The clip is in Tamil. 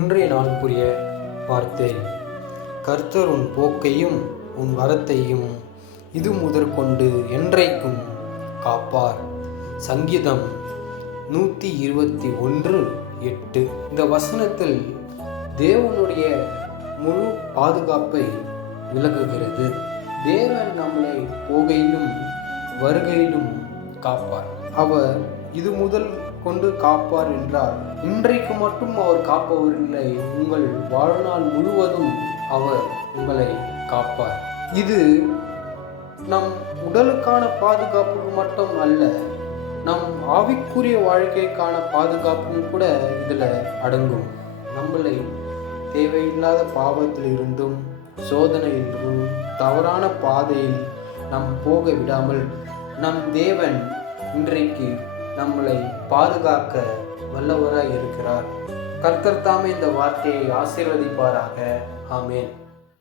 இன்றைய நாளுக்குரிய வார்த்தை: கர்த்தர் உன் போக்கையும் உன் வரத்தையும் இது முதற்கொண்டு என்றைக்கும் காப்பார். சங்கீதம் 121:8. இந்த வசனத்தில் தேவனுடைய முழு பாதுகாப்பை விளக்குகிறது. தேவன் நம்மளை போகையிலும் வருகையிலும் காப்பார். அவர் இது முதல் கொண்டு காப்பார் என்றால் இன்றைக்கு மட்டும் அவர் காப்பவரில்லை, உங்கள் வாழ்நாள் முழுவதும் அவர் உங்களை காப்பார். இது நம் உடலுக்கான பாதுகாப்புக்கு மட்டும் அல்ல, நம் ஆவிக்குரிய வாழ்க்கைக்கான பாதுகாப்பும் கூட இதில் அடங்கும். நம்மளை தேவையில்லாத பாவத்தில் இருந்தும் சோதனையிலும் தவறான பாதையில் நாம் போக விடாமல் நம் தேவன் இன்றைக்கு நம்மளை பாதுகாக்க வல்லவராய் இருக்கிறார். கர்த்தர் தாமே இந்த வார்த்தையை ஆசீர்வதிப்பாராக. ஆமென்.